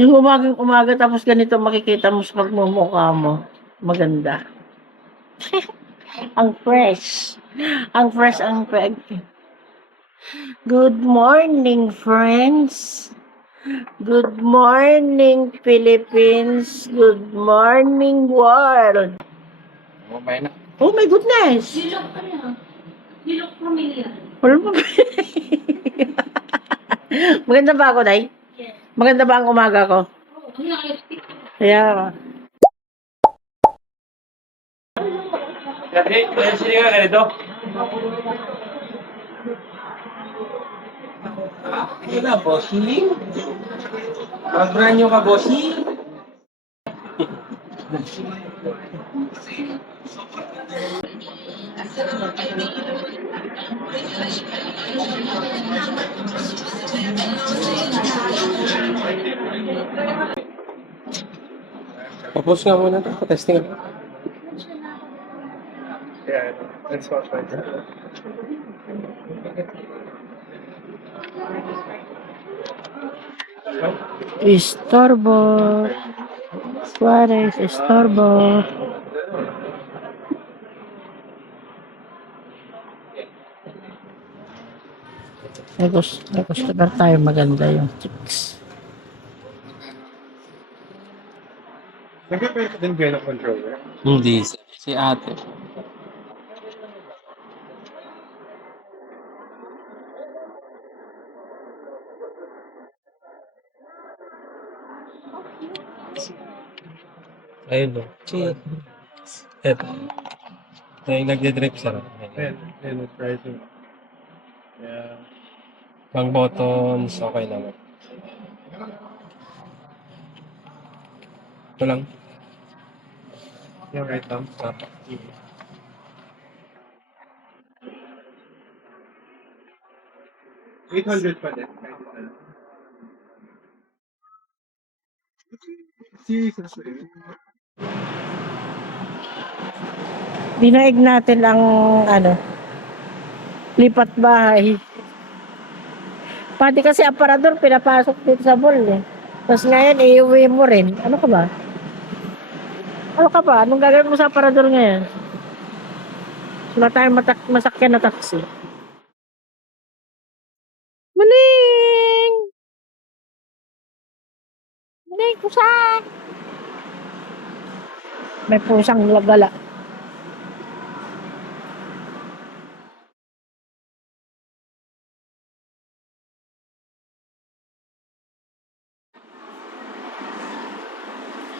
Yung umagang-umaga tapos ganito makikita mo sa pagmumukha mo. Maganda. Ang fresh. Ang fresh, ang fresh. Good morning, friends. Good morning, Philippines. Good morning, world. Mamaya na. Oh my goodness. Dilok ka na. Dilok pamilya. Wala pa. Maganda ba ako, Day? Yes. Maganda ba ang umaga ko? Oh, ang laki. Yeah. Sini ka ganito. Wala, bossing. Mag-brand nyo ka, bossing. Tapos nga muna ito, testing. Yeah, that's what I did. Estorbo. Suarez, estorbo. May customer tayo maganda yung chicks. Nagpapayos din kayo ng controller? Hindi, si ate. Ayun no. Eto. Ito yung nagde-drip sa Then try to... Yeah. pang buttons, okay naman. Ito lang. Yung right thumb. Tapa. 800 pa din. Jesus. Dinaig natin ang lipat bahay. Pati kasi aparador pinapasok dito sa mall eh. Tapos ngayon iuwi mo rin. Ano ka ba? Ano ka ba? Anong gagawin mo sa aparador ngayon? Wala tayong masakyan na taxi. Muling! Muling, pusa! May pusang lagala.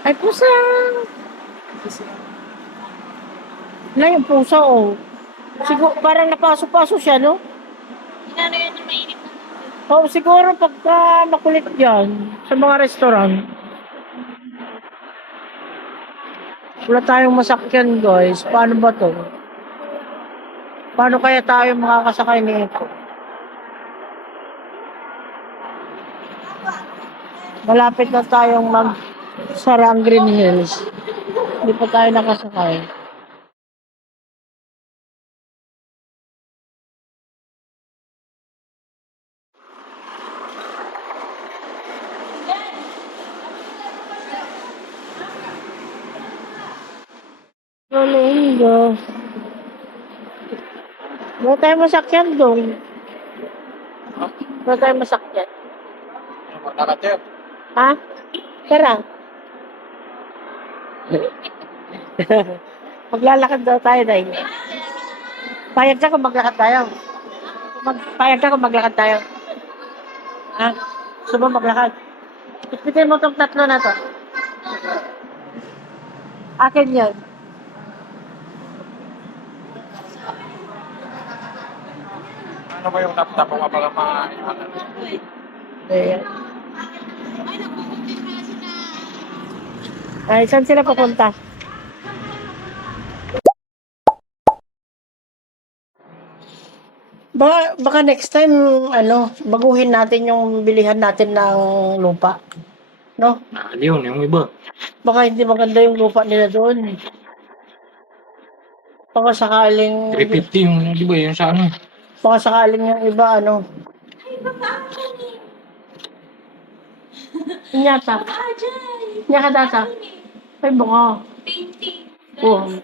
Ay, pusa! Wala yung pusa, oh. Siguro, parang napaso-paso siya, no? Inano yan yung mainit na. Oo, siguro pagka makulit dyan sa mga restaurant. Wala tayong masakyan, guys. Paano ba to? Paano kaya tayo makakasakay nito? Malapit na tayong Sarang Green Hills. Hindi pa tayo nakasakay. Domingo. Wala tayong masakyan doon. Wala tayong masakyan. Makakatip. Ha? Tara. Maglalakad daw tayo, Day. Payag ka kung maglakad tayo. Payag ka kung maglakad tayo. Ha? Gusto mo maglakad? Ipitin mo itong tatlo na to. Akin yan. Ano ba yung laptop mo para mga... Ayan. Ay, saan sila papunta? Baka next time, baguhin natin yung bilihan natin ng lupa. No? Yun, yung iba. Baka hindi maganda yung lupa nila doon. Baka sakaling, 350 yung, di ba, yung sa ano? baka sakaling yung iba, Inyata. Ah, dyan. Inya ka data. Ay, bunga. Painting. Oo.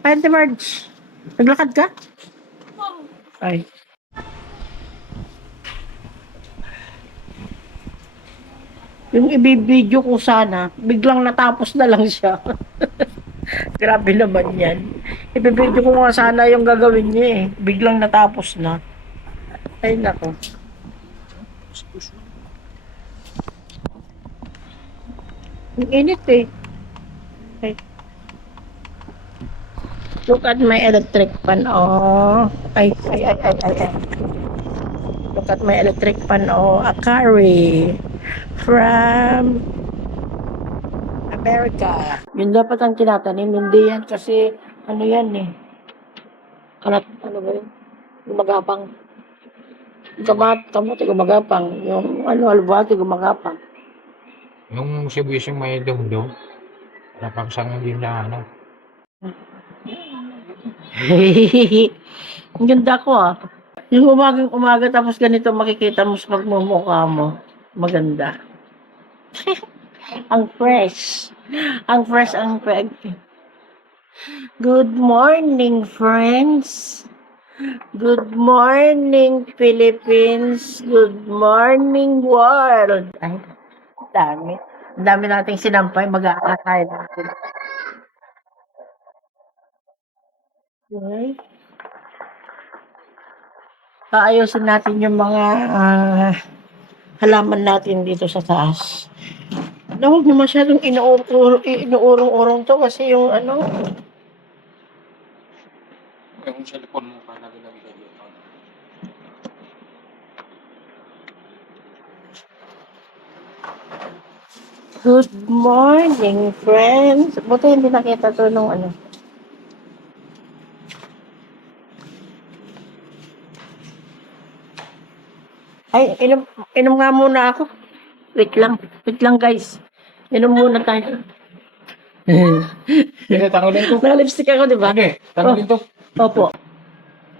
Pwede, Marge. Naglakad ka? Oh. Ay. Yung ibibideo ko sana, biglang natapos na lang siya. Grabe naman yan. Ibibideo ko nga sana yung gagawin niya eh. Biglang natapos na. Ay, nako. Ang init eh. Ay. Look at my electric fan. Oh. Ay. Look at my electric fan. Oh, Akari. From America. Yun dapat ang tinatanim. Hindi yan kasi ano yan eh. Ano ba yun? Gumagapang. Kamote gumagapang. Yung albuhati gumagapang. Yung sibuyas yung may dum-dum. Napaksangan din na ano. Ang ganda ko ah. Yung umaga tapos ganito makikita mo sa pagmumukha mo. Maganda. Ang fresh. Ang fresh, ang fresh. Good morning, friends. Good morning, Philippines. Good morning, world. Ay, dami. Ang dami nating sinampay. Mag-aakay natin. Okay. Aayusin natin yung mga halaman natin dito sa taas. Huwag na masyadong inuurong-urong to kasi yung ano, Yung cellphone mo pa lagi-lagi ka dito. good morning, friends. Buti hindi nakita to nung ano. Ay, inom nga muna ako. Wait lang guys. Inom muna tayo. Hindi, tanggalin ko. Naka-lipstick ako, di ba? Hindi, tanggalin to. Opo.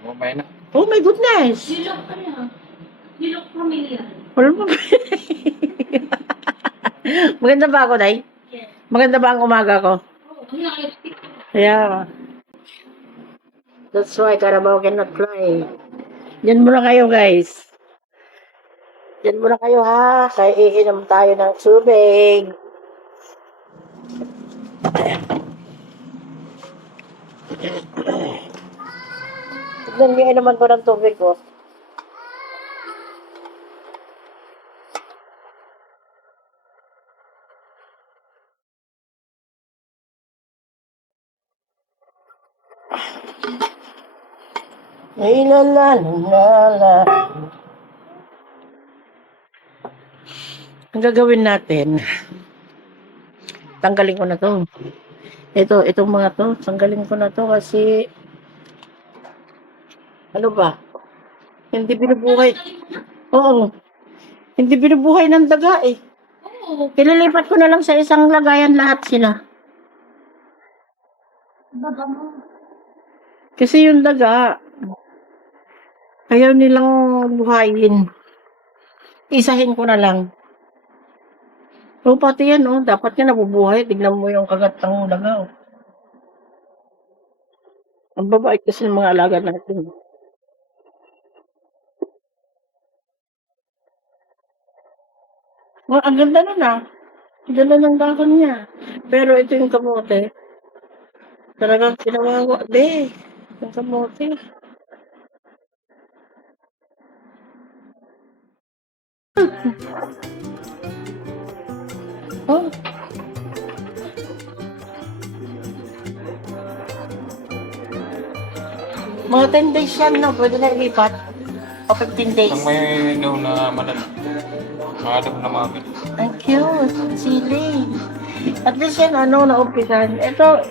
Mamaya na. Oh my goodness. You look, ano, you look familiar. Wala pa ba? Maganda ba ako, Day? Yes. Maganda ba ang umaga ko? Oh, ang lipstick. Yeah. That's why Carabao cannot fly. Diyan muna kayo, guys. Diyan muna kayo, ha? Kaya iinom tayo ng tubig. Tignan niyo naman ko ng tubig, oh. Ay, la la la la. Ang gagawin natin, tanggalin ko na to. Itong mga to, tanggalin ko na to kasi, ano ba? Hindi binubuhay. Oo. Hindi binubuhay ng daga eh. Oh, Pinilipat ko na lang sa isang lagayan lahat sila. baba mo. Kasi yung daga, ayaw nilang buhayin. Isahin ko na lang. O pati yan, oh. Dapat nga nabubuhay. Tignan mo yung kagat ng daga, oh. Ang babait kasi ng mga alaga natin. Oh, ang ganda nun, ah. Ang ganda ng dahon niya. Pero ito yung kamote. Talagang pinawawa. Be, yung kamote. Oh. Mga 10 days yan, no? Pwede na ilipat. O 15 days. Ang may daw na malala. Mga daw na mga ganito. Ang cute. Sili. At least yan, ano, naumpisan. Ito,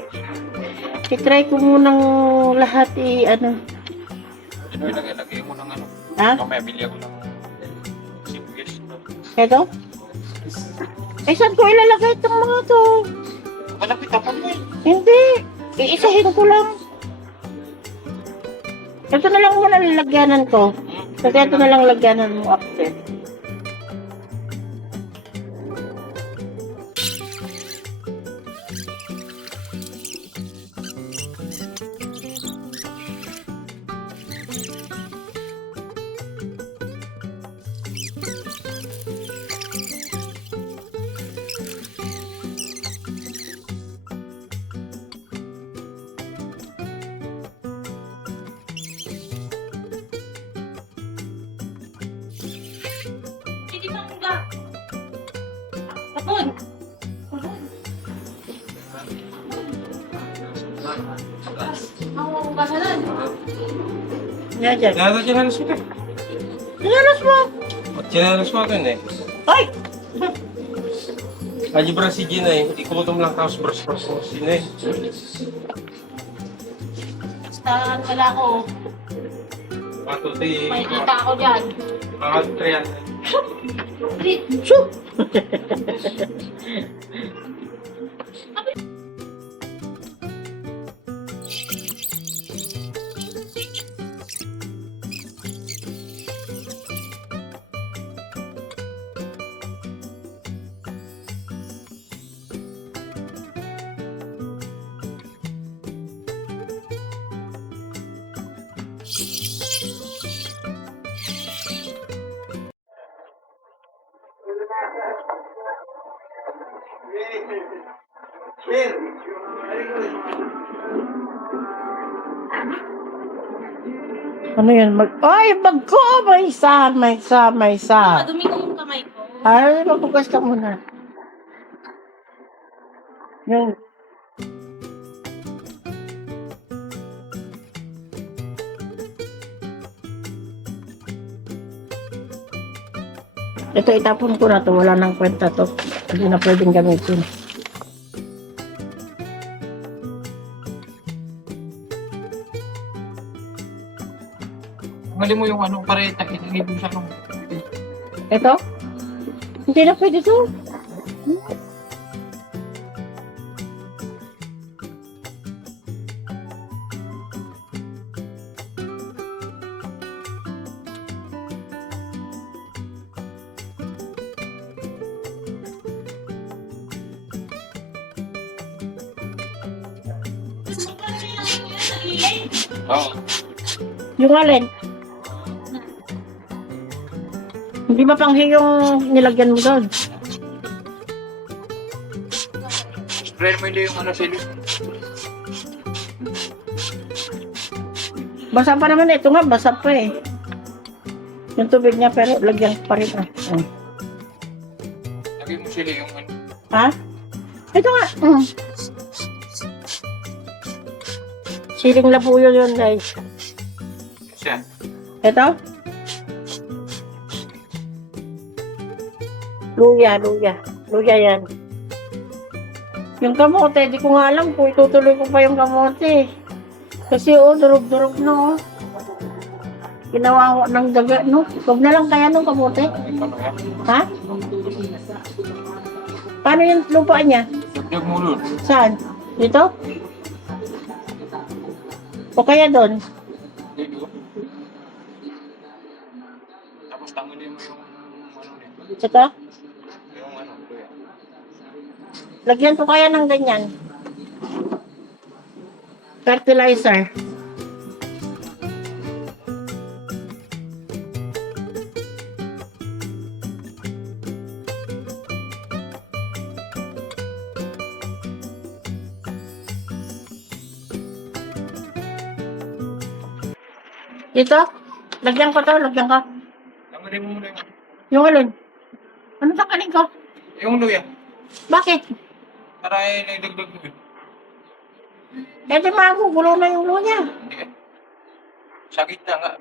itry ko munang lahat ano. Ito ilagay mo ng ano. Ha? Mamaya bili ako ng sibuyas. Ito? Eh, saan ko ilalagay itong mga to? Malapit ako mo eh. Hindi. Iisahin ko lang. Ito na lang muna lalagyanan ko. Kasi ito na lang lagyanan mo after. Kapon. Ang kasalan. Yan dyan. Nasa chinalas mo ka. Sinalas mo. At chinalas mo akin eh. Ay! Algebra si Gina eh. Ikutom lang tapos brush-brush mo si Gina eh. Basta wala ko. Matuti. May kita ako dyan. Makatuti yan. Rit. Shoo! Ano yan? Ay, bag ko! May isa, may isa, may isa. Dumi ko yung kamay ko. Ay, mapugas ka muna. Yung... Ito, itapon ko na to. Wala nang kwenta to. Hindi na pwedeng gamitin. Tanggalin mo yung ano, para itagay mo sa ano. Ito? Hindi na pwede to. Oo. Yung alin? Hindi mapanghi yung nilagyan mo doon. Spray mo hindi yung ano sili. Basa pa naman ito nga, basa pa eh. Yung tubig niya pero lagyan pa rin. Ah. Lagay mo sili yung ano. Ha? Ito nga. Siling labuyo yun guys. Siya. Ito? Luya, luya. Luya yan. Yung kamote, di ko nga alam kung itutuloy ko pa yung kamote. Kasi durog-durog na Ginawa ko ng daga, no? Huwag na lang kaya nung kamote. Ito na yan. Ha? Paano yung lupa niya? Dagdag mo dun. Saan? Dito? O kaya doon? Dito. Tapos tanggalin mo yung ano din. Ito? Yung ano, luya. Lagyan ko kaya ng ganyan. Fertilizer. Ito? Lagyan ko to, lagyan ko. Tanggalin mo muna yung Yung alin? Ano tanggalin ko? yung luya. Bakit? Para ay nagdagdag mo yun. Eh di magugulo na yung luya. Hindi eh. Sa gitna nga.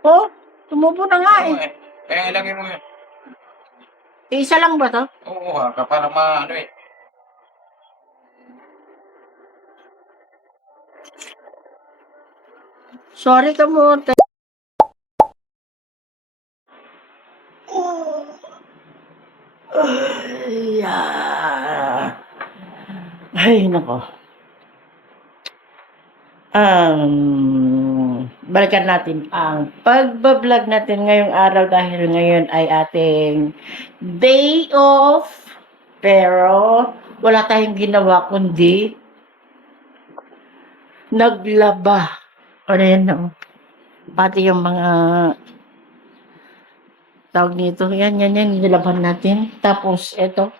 Oh, tumubo na nga Oo eh. Kaya ilagay mo yun. Isa lang ba to? Oo ha, para ma ano eh. Sorry kamote. Ay, ay, nako. Balikan natin ang pagbablog natin ngayong araw dahil ngayon ay ating day off. Pero wala tayong ginawa kundi naglaba. Ano yan no? Pati yung mga tawag nito. Yan, nilaban natin. Tapos, eto.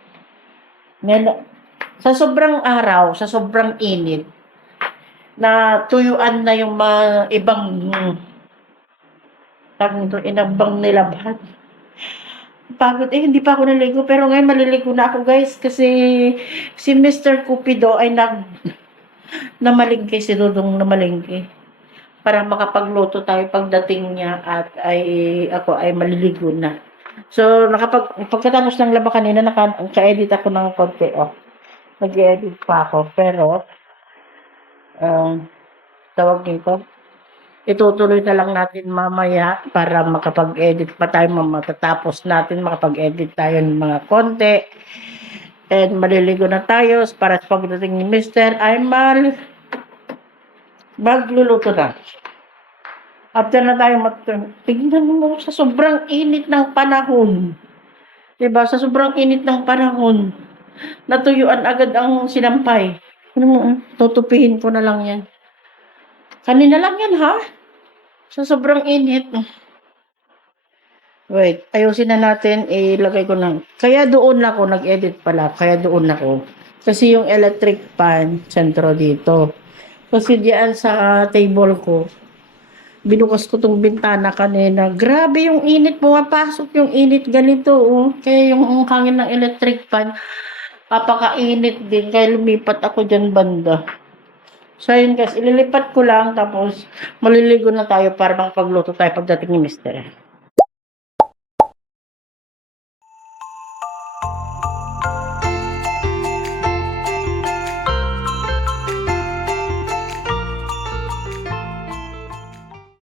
Sa sobrang araw, sa sobrang init, na tuyuan na yung mga ibang tawag nito, inabang nilaban. Pagod eh, hindi pa ako naligo. Pero ngayon maliligo na ako guys. Kasi si Mr. Cupido ay namalingke, si Dudong namalingke. Para makapagluto tayo pagdating niya at ako ay maliligo na. So, pagkatapos ng laba kanina, naka-edit ako ng konti. Oh. Nag-edit pa ako. Pero, tawag nito, itutuloy na lang natin mamaya para makapag-edit pa tayo. Matatapos natin makapag-edit tayo ng mga konti. And maliligo na tayo para sa pagdating ni Mr. ay magluluto na. After na tayo tignan mo sa sobrang init ng panahon. Diba? Sa sobrang init ng panahon, natuyuan agad ang sinampay. Tutupihin ko na lang yan. Kanina lang yan, ha? Sa sobrang init. Wait, ayusin na natin. Ilagay ko na. Kaya doon ako, nag-edit pala. Kaya doon ako. Kasi yung electric fan, sentro dito. Kasi diyan sa table ko, binukas ko tong bintana kanina. Grabe yung init. Pumapasok yung init ganito. Oh. Kaya yung hangin ng electric fan, papakainit din. Kaya lumipat ako dyan banda. So, yun guys, ililipat ko lang tapos maliligo na tayo para makapagluto tayo pagdating ni Mr.